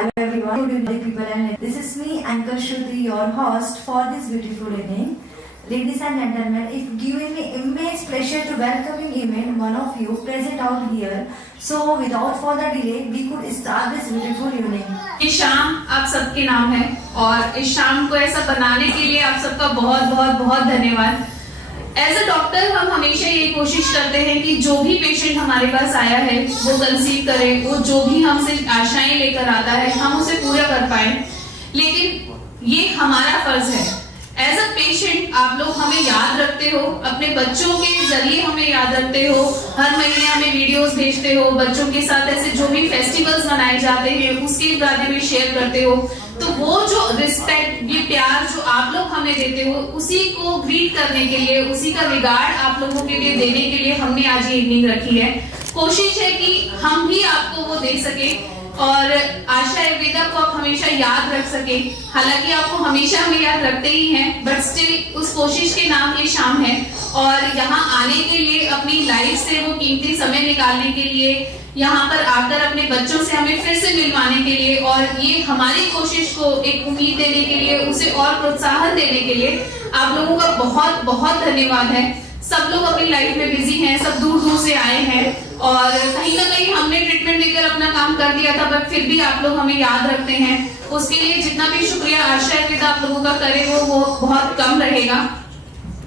Hello everyone, good evening people, and this is me, Anchor Shruti, your host for this beautiful evening. Ladies and gentlemen, it's giving me immense pleasure to welcoming even one of you present out here. So without further delay, we could start this beautiful evening. ये शाम आप सबके नाम है और इस शाम को ऐसा बनाने के लिए आप सबका बहुत बहुत बहुत धन्यवाद। एज अ डॉक्टर हम हमेशा ये कोशिश करते हैं कि जो भी पेशेंट हमारे पास आया है वो कंसीव करे, वो जो भी हमसे आशाएं लेकर आता है हम उसे पूरा कर पाए, लेकिन ये हमारा फर्ज है। एज अ पेशेंट आप लोग हमें याद रखते हो, अपने बच्चों के जरिए हमें याद रखते हो, हर महीने हमें वीडियोस भेजते हो, बच्चों के साथ ऐसे जो भी फेस्टिवल्स मनाए जाते हैं उसके बारे में शेयर करते हो। तो वो जो रिस्पेक्ट, ये प्यार जो आप लोग हमें देते हो, उसी को ग्रीट करने के लिए, उसी का रिगार्ड आप लोगों के लिए देने के लिए हमने आज ये इवनिंग रखी है। कोशिश है कि हम भी आपको वो दे सके और आशा आयुर्वेदा को आप हमेशा याद रख सके। हालांकि आपको हमेशा हमें याद रखते ही हैं, बट स्टिल उस कोशिश के नाम ये शाम है और यहाँ आने के लिए, अपनी लाइफ से वो कीमती समय निकालने के लिए, यहाँ पर आकर अपने बच्चों से हमें फिर से मिलवाने के लिए और ये हमारी कोशिश को एक उम्मीद देने के लिए, उसे और प्रोत्साहन देने के लिए आप लोगों का बहुत बहुत धन्यवाद है। सब लोग अपनी लाइफ में बिजी हैं, सब दूर दूर से आए हैं और कहीं ना कहीं हमने ट्रीटमेंट देकर अपना काम कर दिया था, बट फिर भी आप लोग हमें याद रखते हैं। उसके लिए जितना भी शुक्रिया आशा आयुर्वेदा आप लोगों का करे वो बहुत कम रहेगा।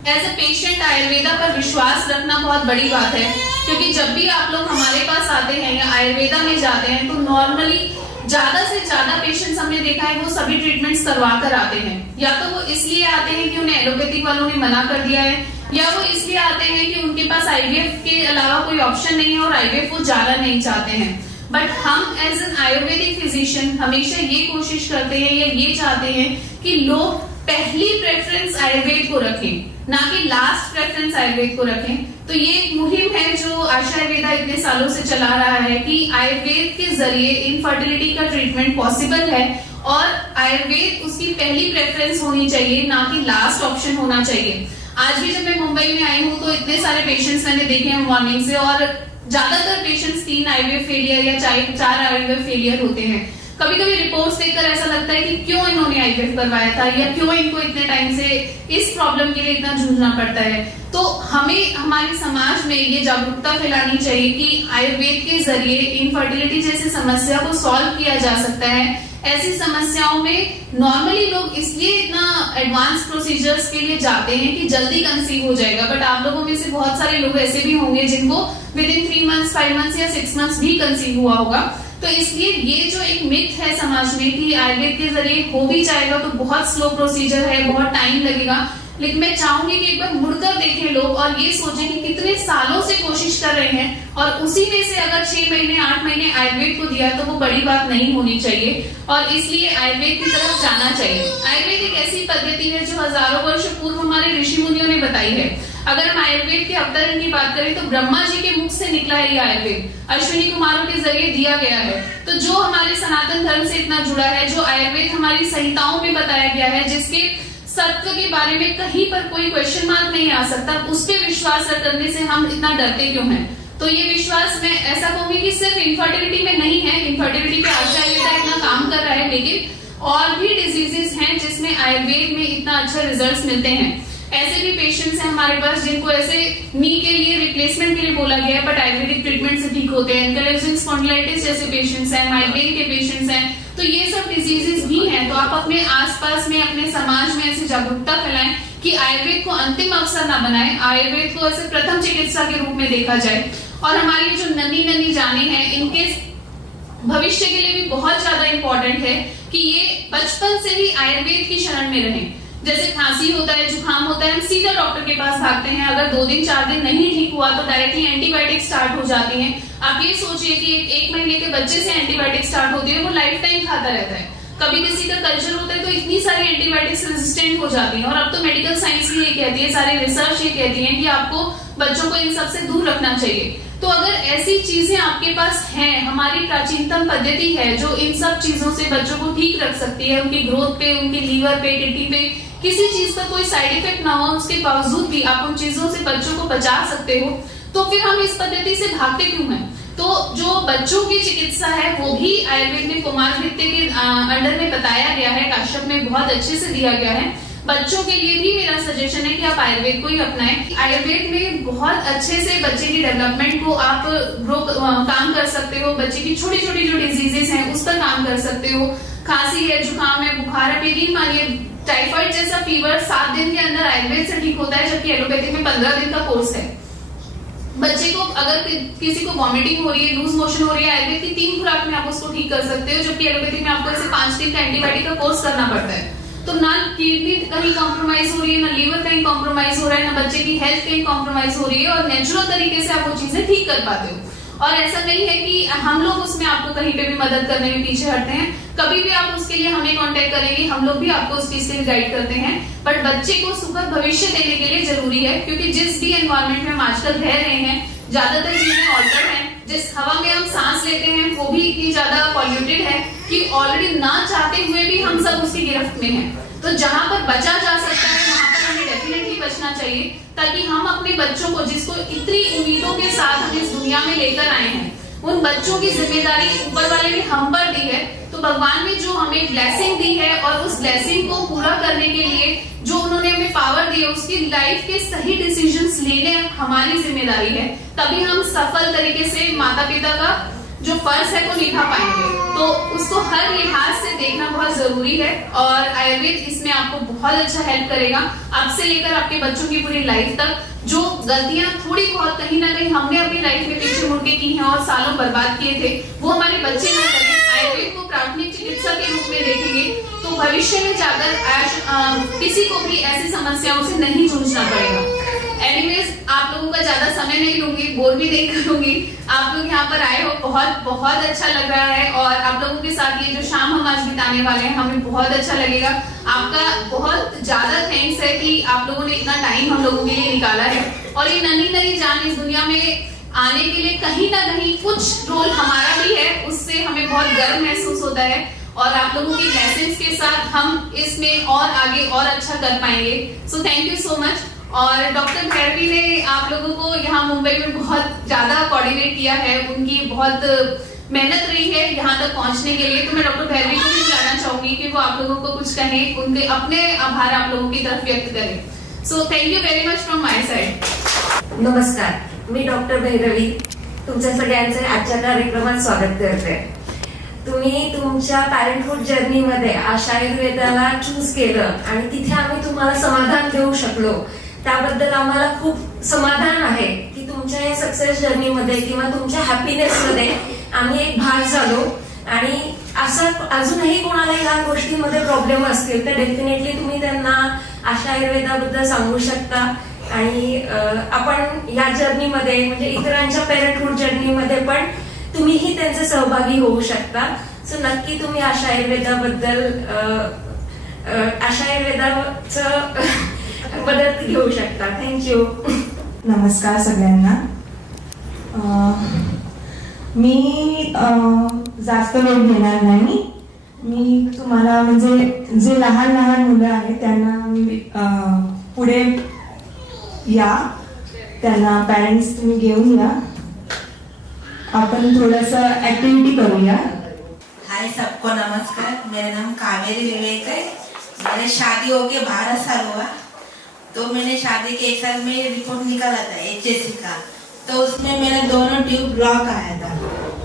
एज अ पेशेंट आयुर्वेदा पर विश्वास रखना बहुत बड़ी बात है, क्योंकि जब भी आप लोग हमारे पास आते हैं या आयुर्वेदा में जाते हैं तो नॉर्मली ज्यादा से ज्यादा पेशेंट्स हमने देखा है वो सभी ट्रीटमेंट्स करवा कर आते हैं। या तो वो इसलिए आते हैं कि उन्हें एलोपैथिक वालों ने मना कर दिया है, या वो इसलिए आते हैं कि उनके पास आईवीएफ के अलावा कोई ऑप्शन नहीं है और आईवीएफ वो जाना नहीं चाहते हैं। बट हम एज एन आयुर्वेदिक फिजिशियन हमेशा ये कोशिश करते हैं या ये चाहते हैं कि लोग पहली प्रेफरेंस आयुर्वेद को रखें, ना कि लास्ट प्रेफरेंस आयुर्वेद को रखें। तो ये एक मुहिम है जो आशा आयुर्वेदा इतने सालों से चला रहा है कि आयुर्वेद के जरिए इनफर्टिलिटी का ट्रीटमेंट पॉसिबल है और आयुर्वेद उसकी पहली प्रेफरेंस होनी चाहिए, ना कि लास्ट ऑप्शन होना चाहिए। आज भी जब मैं मुंबई में आई हूँ तो इतने सारे पेशेंट्स मैंने देखे हैं मॉर्निंग से और ज्यादातर पेशेंट्स 3 आईवीएफ फेलियर या 4 आईवीएफ फेलियर होते हैं। कभी कभी रिपोर्ट्स देखकर ऐसा लगता है कि क्यों इन्होंने आईवीएफ करवाया था या क्यों इनको इतने टाइम से इस प्रॉब्लम के लिए इतना जूझना पड़ता है। तो हमें हमारे समाज में ये जागरूकता फैलानी चाहिए कि आयुर्वेद के जरिए इनफर्टिलिटी जैसी समस्या को सॉल्व किया जा सकता है। ऐसी समस्याओं में नॉर्मली लोग इसलिए इतना एडवांस प्रोसीजर्स के लिए जाते हैं कि जल्दी कंसीव हो जाएगा, बट आप लोगों में से बहुत सारे लोग ऐसे भी होंगे जिनको विद इन 3 मंथ्स, 5 मंथ्स या 6 मंथ्स भी कंसीव हुआ होगा। तो इसलिए ये जो एक मिथ है समाज में कि आयुर्वेद के जरिए हो भी जाएगा तो बहुत स्लो प्रोसीजर है, बहुत टाइम लगेगा, लेकिन मैं चाहूंगी कि एक बार मुड़कर देखें लोग और ये सोचें कि कितने सालों से कोशिश कर रहे हैं और उसी में से अगर 6 महीने 8 महीने आयुर्वेद को दिया तो वो बड़ी बात नहीं होनी चाहिए और इसलिए आयुर्वेद की तरफ जाना चाहिए। आयुर्वेद एक ऐसी पद्धति है जो हजारों वर्ष पूर्व हमारे ऋषि मुनियों ने बताई है। अगर हम आयुर्वेद के अवतरण की बात करें तो ब्रह्मा जी के मुख से निकला है ये आयुर्वेद, अश्विनी कुमारों के जरिए दिया गया है। तो जो हमारे सनातन धर्म से इतना जुड़ा है, जो आयुर्वेद हमारी संहिताओं में बताया गया है, जिसके सत्व के बारे में कहीं पर कोई क्वेश्चन मार्क नहीं आ सकता, उस पे विश्वास करने से हम इतना डरते क्यों हैं? तो ये विश्वास मैं ऐसा कहूंगी कि सिर्फ इनफर्टिलिटी में नहीं है, इनफर्टिलिटी पे आशा आयुर्वेदा इतना काम कर रहा है, लेकिन और भी डिजीजेस हैं जिसमें आयुर्वेद में इतना अच्छा रिजल्ट्स मिलते हैं। ऐसे भी पेशेंट्स हैं हमारे पास जिनको ऐसे नी के लिए रिप्लेसमेंट के लिए बोला गया है बट आयुर्वेदिक ट्रीटमेंट से ठीक होते हैं। एंकाइलोसिंग स्पॉन्डिलाइटिस जैसे पेशेंट्स हैं, माइग्रेन के पेशेंट्स हैं, तो ये सब डिजीजेस भी हैं। तो आप अपने आसपास में, अपने समाज में ऐसी जागरूकता फैलाएं कि आयुर्वेद को अंतिम अवसर ना बनाएं, आयुर्वेद को ऐसे प्रथम चिकित्सा के रूप में देखा जाए। और हमारी जो नन्ही नन्ही जाने हैं, इनके भविष्य के लिए भी बहुत ज्यादा इंपॉर्टेंट है कि ये बचपन से ही आयुर्वेद की शरण में रहें। जैसे खांसी होता है, जुकाम होता है, हम सीधा डॉक्टर के पास भागते हैं, अगर 2 दिन 4 दिन नहीं ठीक हुआ तो डायरेक्टली एंटीबायोटिक स्टार्ट हो जाती हैं। आप ये सोचिए कि एक महीने के बच्चे से एंटीबायोटिक स्टार्ट होती है, वो लाइफ टाइम खाता रहता है। कभी किसी का कल्चर होता है तो इतनी सारी एंटीबायोटिक्स रेजिस्टेंट हो जाती हैं और अब तो मेडिकल साइंस भी ये कहती है, सारी रिसर्च ये कहती है कि आपको बच्चों को इन सब से दूर रखना चाहिए। तो अगर ऐसी चीजें आपके पास हैं, हमारी प्राचीनतम पद्धति है जो इन सब चीजों से बच्चों को ठीक रख सकती है, उनकी ग्रोथ पे, उनके लीवर पे, किडनी पे किसी चीज का कोई साइड इफेक्ट ना हो, उसके बावजूद भी आप उन चीजों से बच्चों को बचा सकते हो, तो फिर हम इस पद्धति से भागते क्यों हैं? तो जो बच्चों की चिकित्सा है वो भी आयुर्वेद में कुमार नृत्य के अंडर में बताया गया है, काश्यप में बहुत अच्छे से दिया गया है। बच्चों के लिए भी मेरा सजेशन है कि आप आयुर्वेद को ही अपनाएं। आयुर्वेद में बहुत अच्छे से बच्चे की डेवलपमेंट को आप काम कर सकते हो। बच्चे की छोटी छोटी जो डिजीजेस हैं उस पर काम कर सकते हो। खांसी है, जुकाम है, बुखार है, यकीन मानिए टाइफाइड जैसा फीवर 7 दिन के अंदर आयुर्वेद से ठीक होता है, जबकि एलोपैथी में 15 दिन का कोर्स है। बच्चे को अगर किसी को वॉमिटिंग हो रही है, लूज मोशन हो रही है, आयुर्वेद की 3 खुराक में आप उसको ठीक कर सकते हो, जबकि एलोपैथी में आपको ऐसे 5 दिन का एंटीबायोटिक का कोर्स करना पड़ता है। तो ना किडनी कहीं कॉम्प्रोमाइज हो रही है, ना लीवर कहीं कॉम्प्रोमाइज हो रहा है, ना बच्चे की हेल्थ कहीं कॉम्प्रोमाइज हो रही है, और नेचुरल तरीके से आप वो चीजें ठीक कर पाते हो। और ऐसा नहीं है कि हम लोग उसमें आपको कहीं पे भी मदद करने में पीछे हटते हैं। कभी भी आप उसके लिए हमें कांटेक्ट करेंगे, हम लोग भी आपको उस चीज के लिए गाइड करते हैं। बट बच्चे को सुखद भविष्य देने के लिए जरूरी है, क्योंकि जिस भी एनवायरमेंट में हम आजकल रह रहे हैं, ज्यादातर चीजें ऑल्टर हैं। जिस हवा में हम सांस लेते हैं वो भी इतनी ज्यादा पॉल्यूटेड है कि ऑलरेडी ना चाहते हुए भी हम सब उसकी गिरफ्त में हैं। तो जहां पर बचा जा सकता है वहां पर हमें डेफिनेटली बचना चाहिए, ताकि हम अपने बच्चों को, जिसको इतनी उम्मीदों के साथ हम इस दुनिया में लेकर आए हैं, उन बच्चों की जिम्मेदारी ऊपर वाले ने हम पर दी है। तो भगवान ने जो हमें ब्लेसिंग दी है और उस ब्लेसिंग को पूरा करने के लिए जो उन्होंने हमें पावर दी है, उसकी लाइफ के सही डिसीजंस लेने हमारी जिम्मेदारी है। तभी हम सफल तरीके से माता पिता का जो फर्ज है वो निभा पाएंगे। तो उसको हर लिहाज से देखना बहुत जरूरी है, और आयुर्वेद इसमें आपको बहुत अच्छा हेल्प करेगा, आपसे लेकर आपके बच्चों की पूरी लाइफ तक। जो गलतियां थोड़ी बहुत कहीं ना कहीं हमने अपनी लाइफ में पीछे मुड़ के की हैं और सालों बर्बाद किए थे, वो हमारे बच्चे ना करें। आयुर्वेद को प्राथमिक चिकित्सा के रूप में देखेंगे तो भविष्य में जाकर किसी को भी ऐसी समस्याओं से नहीं जूझना पड़ेगा। एनीवेज, आप लोगों का ज्यादा समय नहीं लूंगी, बोर भी नहीं करूंगी। आप लोग यहाँ पर आए हो, बहुत बहुत अच्छा लग रहा है, और आप लोगों के साथ ये जो शाम हम आज बिताने वाले हैं हमें बहुत अच्छा लगेगा। आपका बहुत ज्यादा थैंक्स है कि आप लोगों ने इतना टाइम हम लोगों के लिए निकाला है, और ये नन्ही नन्ही जान इस दुनिया में आने के लिए कहीं ना कहीं कुछ रोल हमारा भी है, उससे हमें बहुत गर्व महसूस होता है। और आप लोगों की ब्लेसिंग्स के साथ हम इसमें और आगे और अच्छा कर पाएंगे। So thank you so much. और डॉक्टर भैरवी ने आप लोगों को यहाँ मुंबई में बहुत ज्यादा कोऑर्डिनेट किया है, उनकी बहुत मेहनत रही है यहाँ तक पहुँचने के लिए। तो मैं डॉक्टर भैरवी को भी बुलाना चाहूंगी कि वो आप लोगों को कुछ कहें, उनके अपने आभार आप लोगों की तरफ व्यक्त करें। So thank you very much from my side. नमस्कार, मी डॉक्टर भैरवी तुमच्या सगळ्यांचे आजच्या कार्यक्रमात स्वागत करते। तुम्ही तुमच्या पॅरेंटहुड जर्नीमध्ये आशा आयुर्वेदाला चूज केलं आणि तिथे आम्ही तुम्हाला समाधान देऊ शकलो, त्याबद्दल आम्हाला खूप समाधान आहे की तुमच्या या सक्सेस जर्नीमध्ये किंवा तुमच्या हॅपीनेसमध्ये आम्ही एक भाग झालो। आणि असं अजूनही कोणाला या गोष्टींमध्ये प्रॉब्लेम असतील तर डेफिनेटली तुम्ही त्यांना आशा आयुर्वेदाबद्दल सांगू शकता, आणि आपण या जर्नीमध्ये म्हणजे इतरांच्या पेरेंटहुड जर्नीमध्ये पण तुम्हीही त्यांचे सहभागी होऊ शकता। सो नक्की तुम्ही आशा आयुर्वेदाबद्दल आशा आयुर्वेदाचं मदत घेऊ शकता। थँक्यू। नमस्कार सगळ्यांना। मी जास्त वेळ घेणार नाही। मी तुम्हाला म्हणजे जे लहान लहान मुलं आहेत त्यांना पुढे या, त्यांना पॅरेंट्स तुम्ही घेऊन या, अपन थोड़ा एक्टिविटी करूँगा। हाय सबको नमस्कार, मेरा नाम कावेरी विवेक है। मैंने शादी होके 12 साल हुआ, तो मैंने शादी के 1 साल में रिपोर्ट निकाला था HSC का, तो उसमें मेरा दोनों ट्यूब ब्लॉक आया था।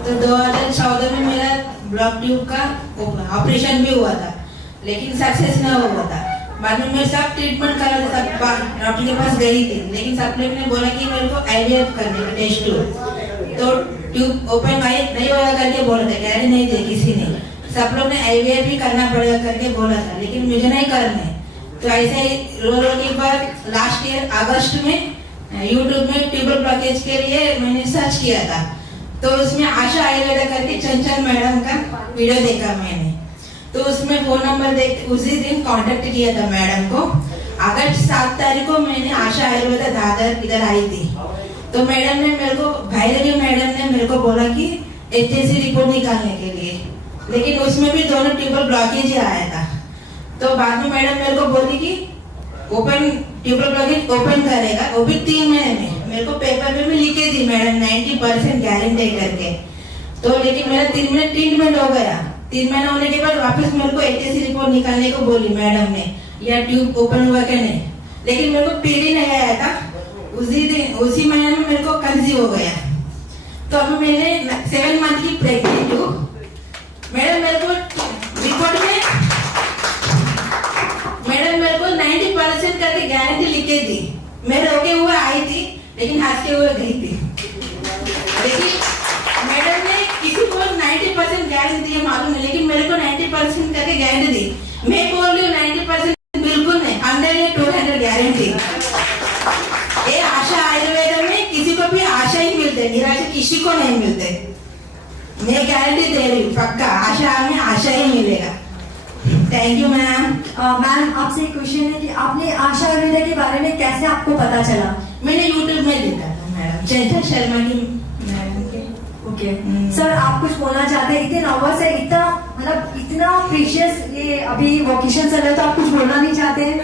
तो 2014 में मेरा ब्लॉक ट्यूब का ऑपरेशन भी हुआ था, लेकिन सक्सेस न हुआ था। बाद में मैं सब ट्रीटमेंट करा था, सब डॉक्टर के पास गई थी, लेकिन सब लोग ने बोला कि मेरे को IVF करने का टेस्ट ट्यूब, तो ट्यूब ओपन नहीं होगा करके बोला था, गारंटी नहीं दी किसी ने। सब लोग ने IVF ही करना पड़ेगा करके बोला था, लेकिन मुझे नहीं करने। तो ऐसे ही रो के बाद लास्ट ईयर अगस्त में YouTube में ट्यूबर ब्लॉकेज के लिए मैंने सर्च किया था, तो उसमें आशा आयुर्वेदा करके चंचल मैडम का वीडियो देखा मैंने, तो उसमें फोन नंबर देख उसी दिन कांटेक्ट किया था मैडम को। अगस्त 7 तारीख को मैंने आशा आयुर्वेदा दादर इधर आई थी, तो मैडम ने मेरे को, भैरवी मैडम ने मेरे को बोला कि HSC रिपोर्ट निकालने के लिए, लेकिन उसमें भी दोनों ट्यूबर ब्लॉकेज ही आया था। तो बाद में मैडम मेरे को बोली कि ओपन ट्यूबर ब्लॉकेज ओपन करेगा, वो भी 3 महीने में। मेरे को पेपर में भी लिखे दी मैडम 90% गारंटी करके। तो लेकिन मेरा 3 महीने ट्रीटमेंट हो गया। 3 महीने होने के बाद वापस मेरे को HSC रिपोर्ट निकालने को बोली मैडम ने, या ट्यूब ओपन हुआ क्या नहीं। लेकिन मेरे को पीरियड नहीं आया था। उसी महीने में मेरे को कंसीव हो गया। तो अभी मैंने 7 मंथ की प्रेग्नेंट हूँ मैडम। मेरे को रिपोर्ट में मैडम मेरे को 90% करके गारंटी लिखे दी। मैं रोके हुए आई थी लेकिन हंसते हुए गई थी। लेकिन मैडम ने किसी को 90% गारंटी दी मालूम नहीं, लेकिन मेरे को 90% करके गारंटी दी। मैं बोल रही हूँ 90% बिल्कुल नहीं, 100 या 200 गारंटी। ये आशा आयुर्वेद में किसी को भी आशा ही मिलते, निराशा किसी को नहीं मिलते। मैं गारंटी दे रही हूँ, पक्का आशा में आशा ही मिलेगा। Thank you ma'am. मैम आपसे एक क्वेश्चन है कि आपने आशा आयुर्वेदा के बारे में कैसे आपको पता चला? मैंने यूट्यूब में देखा था मैडम, चैतन्य शर्मा की मैडम के। ओके सर, आप कुछ बोलना चाहते हैं? इतने नर्वस है, इतना मतलब इतना प्रीशियस ये अभी वोकेशन चल रहा है, तो आप कुछ बोलना नहीं चाहते हैं?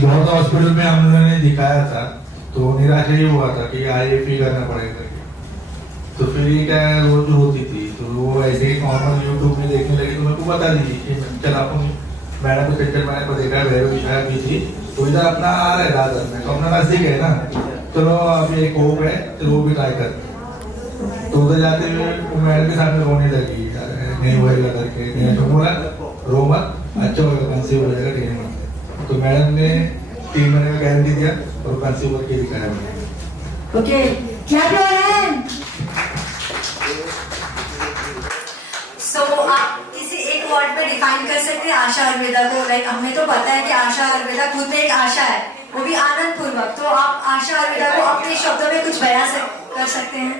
बहुत हॉस्पिटल में हम लोगों ने दिखाया था तो निराशा ही हुआ था कि IFE करना पड़ेगा। तो फिर ये क्या रोज होती थी तो वो ऐसे ही नॉर्मल यूट्यूब में देखने लगी तो मेरे को बता दी कि चल अपन मैडम को चंचल मैडम को देखा भैरव विशाल भी थी तो इधर अपना आ रहा है दादर में, तो अपना नजदीक है ना, चलो अभी एक होप है तो वो भी ट्राई कर। तो उधर जाते हुए मैडम के सामने रोने लगी, नहीं होएगा करके। मैंने तो बोला रो मत, अच्छा होगा, कंसीव हो जाएगा ट्रेनिंग में। तो मैडम ने 3 महीने का गारंटी दिया और कंसीव करके दिखाया मैंने। Okay, clap your hand. So आप किसी एक वर्ड में डिफाइन कर सकते हैं आशा आयुर्वेदा को? लाइक हमें तो पता है कि आशा आयुर्वेदा खुद में एक आशा है, वो भी आनंद पूर्वक। तो आप आशा आयुर्वेदा को अपने शब्दों में कुछ बयान कर सकते हैं?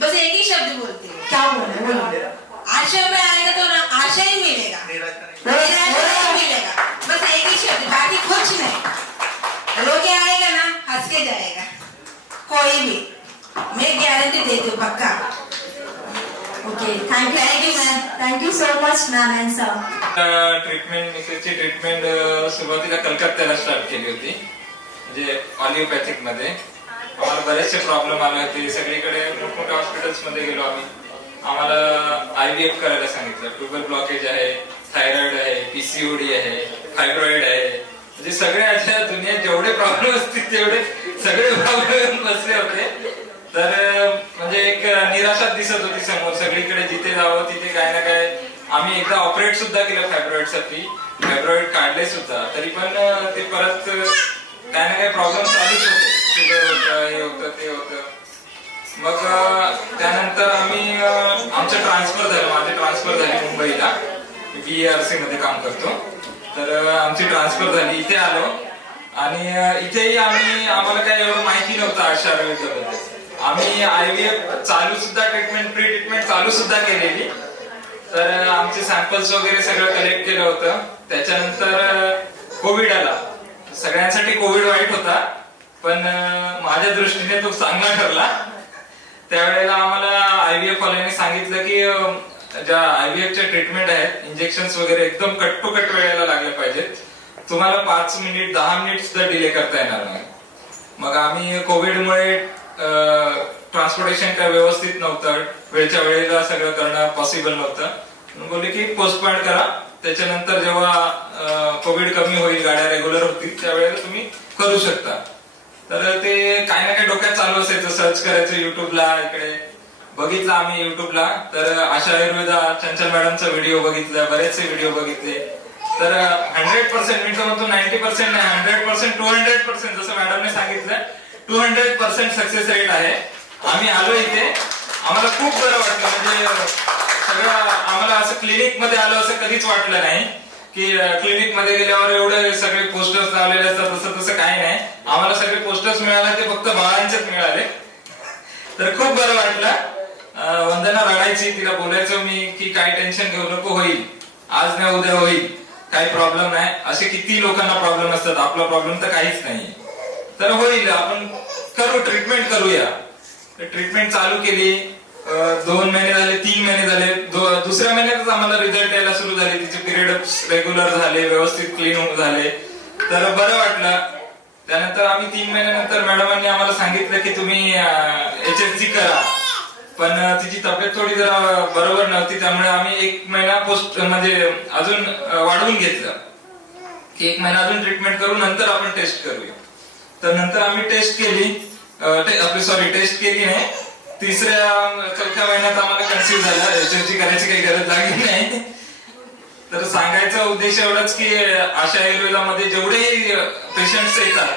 बस एक ही शब्द बोलती हूँ। क्या बोलना है बोलो। आशा में आएगा तो ना आशा ही मिलेगा, निराशा नहीं मिलेगा। बस एक ही शब्द, बाकी कुछ नहीं। रो के आएगा ना, हंस के जाएगा कोई भी। मैं गारंटी देती हूँ पक्का। Okay, thank you ma'am, thank you so much ma'am and sir. Treatment मिसेसची ट्रीटमेंट सुरुवातीला कलकत्त्याला स्टार्ट केली होती, म्हणजे ऑलिओपॅथिक मध्ये. आम्हाला बरेचसे प्रॉब्लेम आले होते, सगळीकडे मोठमोठ्या हॉस्पिटल्स मध्ये गेलो आम्ही. आम्हाला IVF करायला सांगितलं. ट्यूबर ब्लॉकेज आहे, थायरॉइड आहे, PCOD आहे, फायब्रॉइड आहे, म्हणजे सगळे अशा दुनियेत जेवढे प्रॉब्लेम असतील तेवढे सगळे प्रॉब्लेम बसले होते. तर म्हणजे एक निराशा दिसत होती समोर. सगळीकडे जिथे जावं तिथे काय ना काय. आम्ही एकदा ऑपरेट सुद्धा केलं फायब्रॉइड साठी, फायब्रॉइड काढले सुद्धा, तरी पण ते परत काय ना काय प्रॉब्लेम चालूच होते. शुगर होतं, हे होतं, ते होतं. मग त्यानंतर आम्ही आमचं ट्रान्सफर झालं. माझी ट्रान्सफर झाली मुंबईला. BARC मध्ये काम करतो. तर आमची ट्रान्सफर झाली, इथे आलो आणि इथेही आम्हाला काही एवढं माहिती नव्हतं आशा आयुर्वेदाबद्दल. आम्ही IVF चालू सुद्धा ट्रीटमेंट, प्री ट्रीटमेंट चालू सुद्धा केलेली. तर आमचे सॅम्पल्स वगैरे सगळं कलेक्ट केलं होतं. त्याच्यानंतर कोविड आला. सगळ्यांसाठी कोविड वाईट होता, पण माझ्या दृष्टीने तो चांगला ठरला. त्यावेळेला आम्हाला IVF वाल्यांनी सांगितलं की ज्या IVFच्या ट्रीटमेंट आहेत, इंजेक्शन्स वगैरे एकदम कट टू कट वेळेला लागले पाहिजेत. तुम्हाला 5 मिनिट 10 मिनिट सुद्धा डिले करता येणार नाही. मग आम्ही कोविडमुळे ट्रान्सपोर्टेशन काय व्यवस्थित नव्हतं, वेळच्या वेळेला सगळं करणं पॉसिबल नव्हतं. म्हणून बोलले की पोस्टपोन करा, त्याच्यानंतर जेव्हा कोविड कमी होईल, गाड्या रेग्युलर होतील, त्यावेळेला तुम्ही करू शकता. तर ते काही ना काही डोक्यात चालू असायचं, सर्च करायचं युट्यूबला. इकडे बघितलं आम्ही युट्यूबला, तर आशा आयुर्वेदा चंचल मॅडमचा व्हिडिओ बघितला, बरेचसे व्हिडिओ बघितले. तर 100% मी तर म्हणतो 90% नाही, 100%, 200%, जसं मॅडमने सांगितलं 200% सक्सेस रेट आहे. आम्ही आलो इथे, आम्हाला खूप बरं वाटलं. म्हणजे सगळं आम्हाला असं क्लिनिक मध्ये आलो असं कधीच वाटलं नाही की क्लिनिक मध्ये गेल्यावर एवढे सगळे पोस्टर्स लावलेले असतात, तसं काही नाही. आम्हाला सगळे पोस्टर्स मिळाले ते फक्त बाळांचेच मिळाले. तर खूप बरं वाटलं. वंदना रडायची, तिला बोलायचो मी की काय टेन्शन घेऊ नको, होईल, आज नाही उद्या होईल, काही प्रॉब्लेम नाही. असे किती लोकांना प्रॉब्लेम असतात, आपला प्रॉब्लेम तर काहीच नाही. तर होईल, आपण करू, ट्रीटमेंट करूया. ट्रीटमेंट चालू केली. 2 महिने झाले, 3 महिने झाले, दुसऱ्या महिन्यातच आम्हाला रिझल्ट यायला सुरू झाले. तिचे पिरियड्स रेग्युलर झाले, व्यवस्थित क्लीन झाले, तर बरं वाटलं. त्यानंतर आम्ही 3 महिन्यानंतर मॅडमांनी आम्हाला सांगितलं की तुम्ही HSG करा, पण तिची तब्येत थोडी जरा बरोबर नव्हती, त्यामुळे आम्ही 1 महिना पोस्ट म्हणजे अजून वाढवून घेतलं की 1 महिना अजून ट्रीटमेंट करू, नंतर आपण टेस्ट करूया. तर नंतर आम्ही टेस्ट केली, टेस्ट केली नाही, 3-4 महिन्यात आम्हाला कन्सिव्ह झाला. HSG करायची काही गरज लागली नाही. तर सांगायचा उद्देश एवढाच की आशा आयुर्वेदामध्ये जेवढे पेशंट्स येतात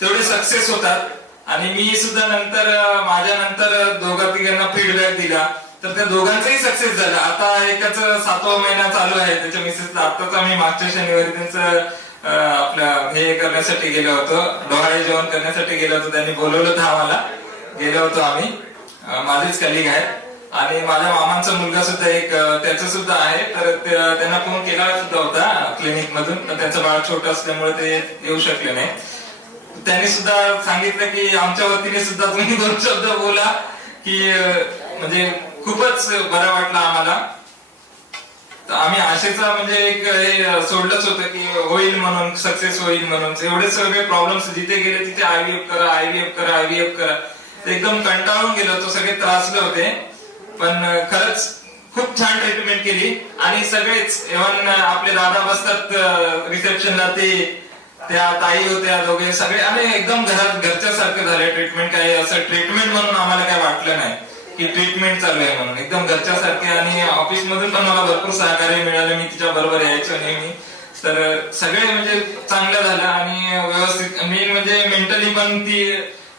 तेवढे सक्सेस होतात. आणि मी सुद्धा नंतर माझ्या नंतर 2-3 फीडबॅक दिला, तर त्या दोघांचाही सक्सेस झाला. आता एकाच 7वा महिना चालू आहे, त्याच्या मिसेसला आताच आम्ही मागच्या शनिवारी त्यांचं आपलं हे करण्यासाठी गेलो होतो, डोहाळे जेवण करण्यासाठी गेलो होतो. त्यांनी बोलवलं होतं आम्हाला, गेलो होतो आम्ही, माझेच कलिग आहेत. आणि माझ्या मामांचा मुलगा सुद्धा एक त्याचं सुद्धा आहे, तर त्यांना फोन केला सुद्धा होता क्लिनिक मधून, पण त्यांचं बाळ छोटं असल्यामुळे ते येऊ शकले नाही. त्यांनी सुद्धा सांगितलं की आमच्या वतीने सुद्धा तुम्ही 2 शब्द बोला, की म्हणजे खूपच बरं वाटलं आम्हाला. तर आम्ही आशेचा म्हणजे एक हे सोडलंच होतं की होईल म्हणून, सक्सेस होईल म्हणून. एवढे सगळे प्रॉब्लेम्स जिथे गेले तिथे IVF करा, IVF करा, IVF करा, एकदम कंटाळून गेलो होतो, सगळे त्रासले होते. पण खरंच खूप छान ट्रीटमेंट केली. आणि सगळेच इव्हन आपले दादा बसतात रिसेप्शनला, त्या ताई होत्या दोघे, सगळे आणि एकदम घरच्या सारखं झाले. ट्रीटमेंट काय असं ट्रीटमेंट म्हणून आम्हाला काय वाटलं नाही की ट्रीटमेंट चालू आहे म्हणून, एकदम घरच्या सारखे. आणि ऑफिस मधून पण मला भरपूर सहकार्य मिळालं, मी तिच्या बरोबर यायचो नेहमी. तर सगळे म्हणजे चांगलं झालं. आणि व्यवस्थित मेन म्हणजे मेंटली पण ती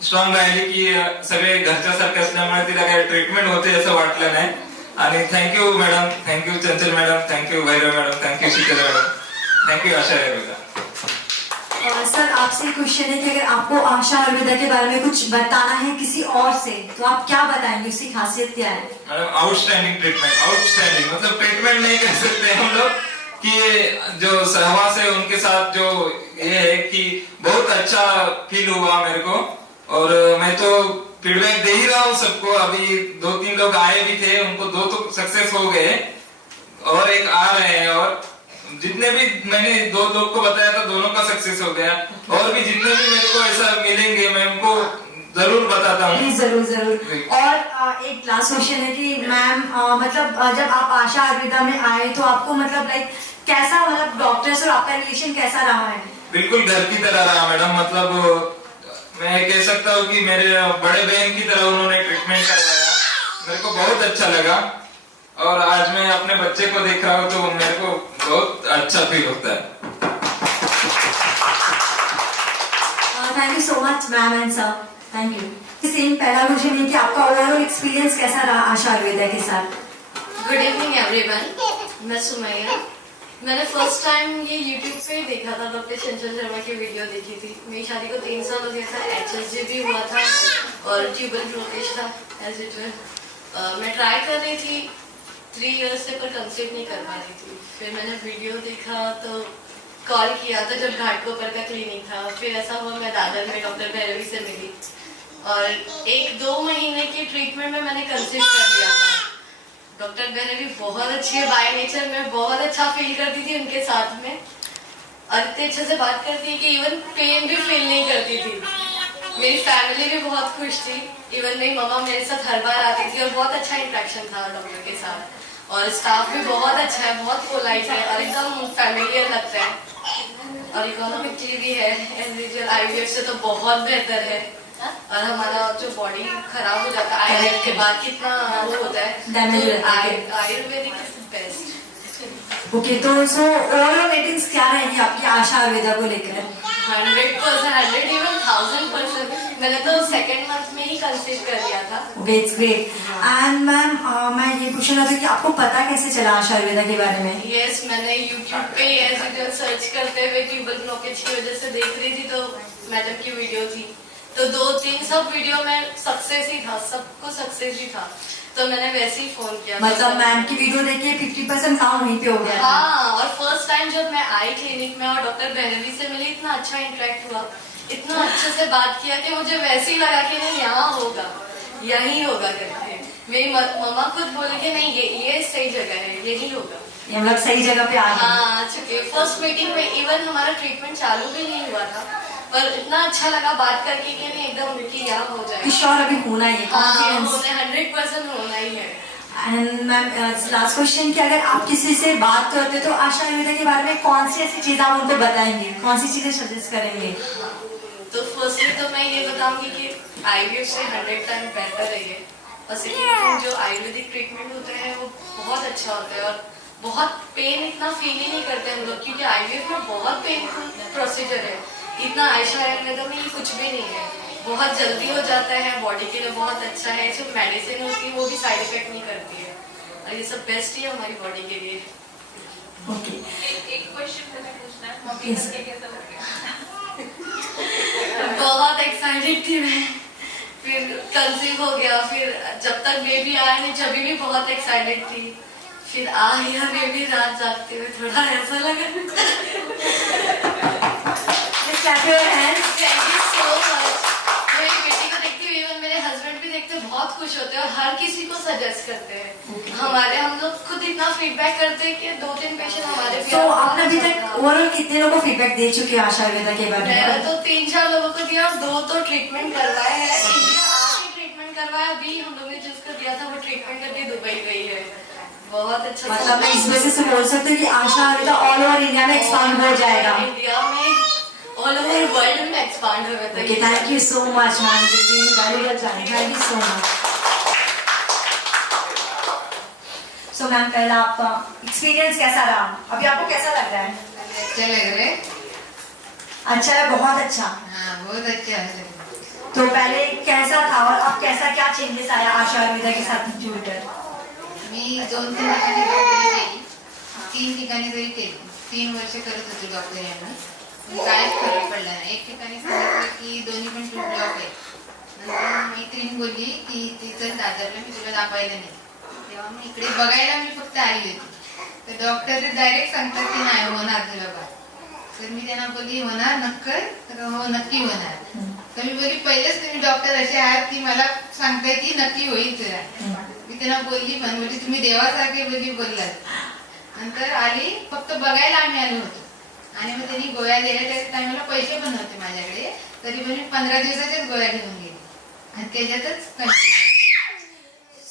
स्ट्रॉंग राहिली की सगळे घरच्या सारखे असल्यामुळे तिला काय ट्रीटमेंट होते असं वाटलं नाही. आणि thank you madam, thank you Chanchal madam, thank you Bhairav madam, thank you Sheetal madam, thank you Asha Ayurveda. Sir आपसे क्वेश्चन है कि अगर आपको आशा आयुर्वेदा के बारे में कुछ बताना है किसी और से, तो आप क्या बताएंगे, उसकी खासियत क्या है? मैडम आउटस्टैंडिंग ट्रीटमेंट, आउटस्टैंडिंग मतलब ट्रीटमेंट नहीं कह सकते हम लोग कि जो सहवास है उनके साथ जो ये है कि बहुत अच्छा फील हुआ मेरे को. और मैं तो फीडबैक दे ही रहा हूँ सबको. अभी 2-3 लोग आए भी थे, उनको 2 तो सक्सेस हो गए और एक आ रहे हैं. और जितने भी मैंने 2 लोग को बताया था, दोनों का सक्सेस हो गया. और भी जितने भी मेरे को ऐसा मिलेंगे मैं उनको जरूर बताता हूँ. जरूर जरूर. और एक लास्ट क्वेश्चन है कि मैम मतलब जब आप आशा आयुर्वेदा में आए तो आपको मतलब लाइक कैसा, मतलब डॉक्टर्स और आपका रिलेशन कैसा रहा है? बिल्कुल घर की तरह रहा मैडम. मतलब मैं कह सकता हूँ कि मेरे बड़े बहन की तरह उन्होंने ट्रीटमेंट करवाया. मेरे को बहुत अच्छा लगा. और आज मैं अपने बच्चे को देख रहा हूँ तो मेरे को बहुत अच्छा फील होता है. Thank you so much ma'am and sir, thank you. Same पहला क्वेश्चन है कि आपका ओवरऑल एक्सपीरियंस कैसा रहा आशा आयुर्वेदा के साथ? गुड इवनिंग एवरीवन, मैं सुमैया. मैंने फर्स्ट टाइम ये YouTube पे देखा था, डॉक्टर चंचल शर्मा की वीडियो देखी थी. मेरी शादी को 3 साल हो गया था, HSG भी हुआ था और ट्यूबर ब्लॉकेज था एज इट वेल. मैं ट्राई कर रही थी 3 इयर्स से, पर कंसीव नहीं कर पा रही थी. फिर मैंने वीडियो देखा तो कॉल किया था जब घाटकोपर का क्लिनिक था. फिर ऐसा हुआ मैं दादर में डॉक्टर भैरवी से मिली और 1-2 महीने की ट्रीटमेंट में मैंने कंसीव कर लिया था. डॉक्टर भैरवी बहुत अच्छी है बाय नेचर, में बहुत अच्छा फील करती थी उनके साथ में. और इतने अच्छे से बात करती है कि इवन पेन भी फील नहीं करती थी. मेरी फैमिली भी बहुत खुश थी. इवन मेरी मम्मा मेरे साथ हर बार आती थी और बहुत अच्छा इंटरेक्शन था डॉक्टर के साथ. और स्टाफ भी बहुत अच्छा है, बहुत पोलाइट है और एकदम फैमिलियर लगता है. और इकोनॉमिकली भी है एज यूजुअल. IVF से तो बहुत बेहतर है. और हमारा जो बॉडी खराब हो जाता है IVF के बाद, कितना वो होता है, आयुर्वेदिक इज बेस्ट. ओके, तो सो ओवरऑल रेटिंग्स क्या रहेंगी आपकी आशा आयुर्वेदा को लेकर? 100%, 100 इवन 1000%. मैंने तो सेकंड मंथ में ही कंसीव कर लिया था. Okay, it's great. And ma'am मैं ये पूछना था कि आपको पता कैसे चला आशा आयुर्वेदा के बारे में? यस, मैंने YouTube पे एज यूजुअल सर्च करते हुए ट्यूबर ब्लॉकेज की वजह से देख रही थी, तो मैडम की वीडियो थी, तो 2-3 सब वीडियो में सक्सेस ही था, सबको सक्सेस ही था. तो मैंने वैसे ही फोन किया. मतलब मैम की वीडियो देखिए 50% काम वहीं पे हो गया. हाँ, और फर्स्ट टाइम जब मैं आई क्लिनिक में और डॉक्टर भैरवी से मिली, इतना अच्छा इंटरेक्ट हुआ, इतना अच्छे से बात किया कि मुझे वैसे ही लगा कि नहीं यहाँ होगा, यही होगा करके. मेरी मम्मा खुद बोले कि नहीं ये सही जगह है, यही होगा। ये हम लोग सही जगह पे आ गए। हाँ, चुके फर्स्ट मीटिंग में इवन हमारा ट्रीटमेंट चालू भी नहीं हुआ था, पर इतना अच्छा लगा बात करके कि नहीं एकदम कि यहाँ हो जाए। श्योर अभी होना ही है, कॉन्फिडेंस। 100% होना ही है। एंड मैम लास्ट क्वेश्चन कि अगर आप किसी से बात करते तो आशा आयुर्वेदा के बारे में कौन सी ऐसी चीज आप उनको बताएंगे, कौन सी चीजें सजेस्ट करेंगे? तो फर्स्टली तो मैं ये बताऊंगी कि आईवीएफ से 100 टाइम बेहतर है ये। और सेकेंड जो आयुर्वेदिक ट्रीटमेंट होते हैं वो बहुत अच्छा होता है और बहुत पेन इतना फील ही नहीं करते हम लोग, क्योंकि आईवीएफ में बहुत पेनफुल प्रोसीजर है। इतना आयशा आयुर्वेदा में ये कुछ भी नहीं है, बहुत जल्दी हो जाता है, बॉडी के लिए बहुत अच्छा है। जो मेडिसिन होती है वो भी साइड इफेक्ट नहीं करती है और ये सब बेस्ट ही है हमारी बॉडी के लिए। ओके, एक क्वेश्चन मुझे पूछना है, मम्मी Yes. करके कैसा लग रहा है? बहुत एक्साइटेड थी मैं, फिर कंसीव हो गया, फिर जब तक बेबी आया नहीं जब भी बहुत एक्साइटेड थी, फिर आ गया बेबी, रात जागते हुए थोड़ा ऐसा लगा। Clap your hands. Thank you so much. मेरी बेटी को देखती हुई इवन मेरे हस्बैंड भी देखते बहुत खुश होते हैं और हर किसी को सजेस्ट करते हैं। हम लोग खुद इतना फीडबैक करते हैं कि 2-3 पेशेंट हमारे भी। तो आपने अभी तक ओवरऑल कितने लोगों को फीडबैक दे चुके हैं आशा आयुर्वेदा के बारे मैंने में? तो 3-4 लोगों को दिया और 2 तो ट्रीटमेंट करवाए हैं। इंडिया आके ट्रीटमेंट करवाया, अभी हम लोग ने जिसको दिया था वो ट्रीटमेंट करके दुबई गई है। बहुत अच्छा। मतलब मैं इस वजह से बोल सकती हूँ कि आशा आयुर्वेदा ऑल ओवर इंडिया में एक्सपांड हो जाएगा। इंडिया में ऑल ओवर वर्ल्ड में एक्सपांड हो जाता है। Okay, thank you so much ma'am, thank you so much. So ma'am पहला आपका एक्सपीरियंस कैसा रहा? अभी आपको कैसा लग रहा है? अच्छा लग रहा है। अच्छा है, बहुत अच्छा। हाँ, बहुत अच्छा है। तो पहले कैसा था और अब कैसा, क्या चेंजेस आया आशा आयुर्वेदा के साथ जुड़कर? मी 2-3 ठिकाणी डॉक्टरी केली, 3 ठिकाणी जरी केली, 3 वर्ष करत होती डॉक्टर यांना, पण काहीच फरक पडला नाही. एक ठिकाणी सांगितलं की दोन्ही पण टू ब्लॉक आहे. नंतर मैत्रीण बोलली की ती चल दादरला, मी तुला दाखवायला नाही. तेव्हा मी इकडे बघायला मी फक्त आली होती, तर डॉक्टर डायरेक्ट सांगतात की नाही होणार तुला बाळ. तर मी त्यांना बोलली होणार नक्की? तर हो नक्की होणार. तर मी बोलली पहिलेच तुम्ही डॉक्टर असे आहात की मला सांगताय की नक्की होईल तुला. मी त्यांना बोलली पण बोलली तुम्ही देवासारखे बोललात. नंतर आली, फक्त बघायला आम्ही आलो होतो आणि मग त्यांनी गोळ्या दिल्या. त्या टायमाला पैसे पण नव्हते माझ्याकडे, तरी पण मी 15 दिवसाच्याच गोळ्या घेऊन गेली आणि त्याच्यातच कंटिन्यू.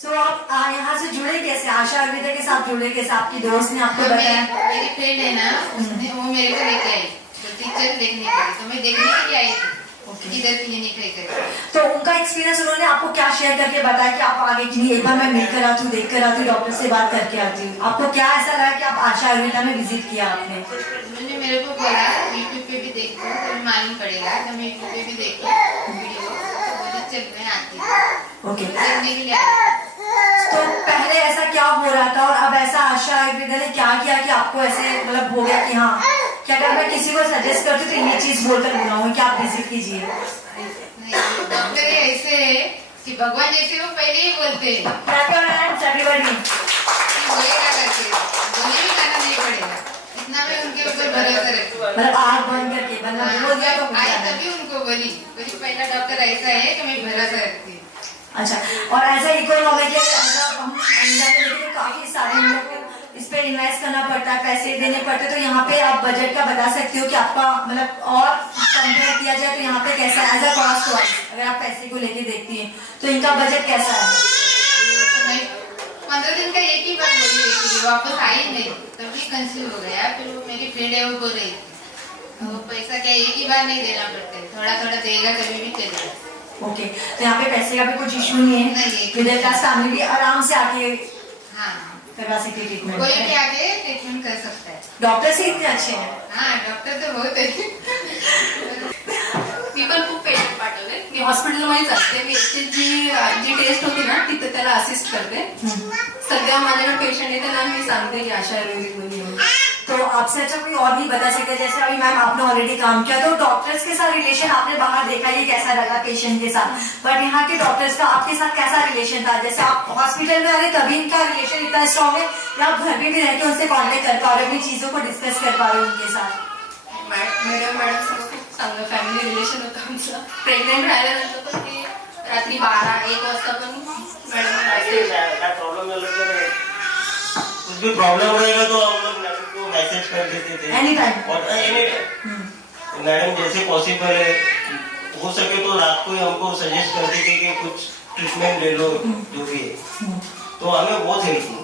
सो आप यहाँ से जुड़े कैसे, आशा आयुर्वेदा के साथ जुड़े कैसे? आपकी दोस्त ने आपको बताया? मेरी फ्रेंड है ना, उसने वो मेरे को लेके आई, बोलती चल देखने के लिए. तो मैं देखने के लिए आई थी इधर क्लिनिक है करके. तो उनका एक्सपीरियंस उन्होंने आपको क्या शेयर करके बताया कि आप आगे की एक बार मैं मिलकर आती हूँ, देख कर आती हूँ, डॉक्टर से बात करके आती हूँ? आपको क्या ऐसा लगा कि आप आशा आयुर्वेदा में विजिट किया आपने? उन्होंने मेरे को बोला यूट्यूब पे भी देखो तो मालूम पड़ेगा. तो मैं यूट्यूब पे भी देखी वीडियो, तो बोली चल मैं आती हूँ. ओके, देखने के लिए आई. तो पहले ऐसा क्या हो रहा था और अब ऐसा आशा आयुर्वेदा ने क्या किया कि आपको ऐसे मतलब हो गया कि हाँ कि अगर मैं किसी को सजेस्ट करती तो ये चीज बोलकर बुलाऊंगी कि आप विजिट कीजिए? डॉक्टर ऐसे है कि भगवान जैसे वो पहले ही बोलते हैं Clap your hands, everybody. बोलेगा करके, बोले भी करना नहीं पड़ेगा. इतना मैं उनके ऊपर भरोसा रखती हूँ. मतलब आग बंद करके मतलब बोल दिया तो हो आई जाएगा। तभी उनको बोली पहला डॉक्टर ऐसा है कि मैं भरोसा रखती हूँ. अच्छा, और ऐसा इकोनॉमिक हम इंडिया में देखें तो काफी सारे हम लोग को इस पे इन्वेस्ट करना पड़ता है, पैसे देने पड़ते हैं, तो यहाँ पे आप बजट का बता सकते हो कि आपका मतलब और कंपेयर किया जाए तो यहाँ पे कैसा एज अ कॉस्ट वाइज अगर आप पैसे को लेके देखती हैं तो इनका बजट कैसा है? तो मैं 15 दिन का एक ही बार बोली थी, वापस आई नहीं, तभी कंसीव हो गया. फिर वो मेरी फ्रेंड है वो बोल रही थी वो पैसा क्या एक ही बार नहीं देना पड़ता है, थोड़ा थोड़ा देगा कभी भी चलेगा. ओके, तो यहाँ पे पैसे का भी कुछ इशू नहीं है, नहीं है. मिडिल क्लास फैमिली भी आराम से आके हाँ, करवा सकती है ट्रीटमेंट. कोई भी आके ट्रीटमेंट कर सकता है. डॉक्टर से इतने अच्छे हैं. हाँ, डॉक्टर तो बहुत है. मी पण खूप पेशंट पाठवले. मी हॉस्पिटलमध्ये जाते, मी जी टेस्ट होती ना तिथं त्याला असिस्ट करते. सध्या माझ्याकडे पेशंट आहे त्यांना मी सांगते की आशा आयुर्वेदिक मध्ये येऊन. तो आपसे अच्छा कोई और भी बता सकते हैं, जैसे अभी मैम आपने ऑलरेडी काम किया तो डॉक्टर्स के साथ रिलेशन आपने बाहर देखा ये कैसा लगा पेशेंट के साथ, बट यहाँ के डॉक्टर्स का आपके साथ कैसा रिलेशन था? जैसे आप हॉस्पिटल में आ रहे तभी इनका रिलेशन इतना स्ट्रॉन्ग है या आप घर में भी रह के उनसे कॉन्टेक्ट कर पा रहे हो, अपनी चीजों को डिस्कस कर पा रहे हो उनके साथ? मॅडम सगळं खूप चांगलं फॅमिली रिलेशन होतं आमचं. प्रेग्नेंट राहिल्यानंतर पण ते रात्री 12-1 वाजता पण मॅडम ऐसे प्रॉब्लम कुछ भी प्रॉब्लम रहेगा तो हम लोग मैडम को मैसेज कर देते थे एनी टाइम। और एनी टाइम मैडम जैसे पॉसिबल है हो सके तो रात को ही हमको सजेस्ट करते थे कि कुछ ट्रीटमेंट ले लो जो भी है, तो हमें बहुत हेल्प हुई।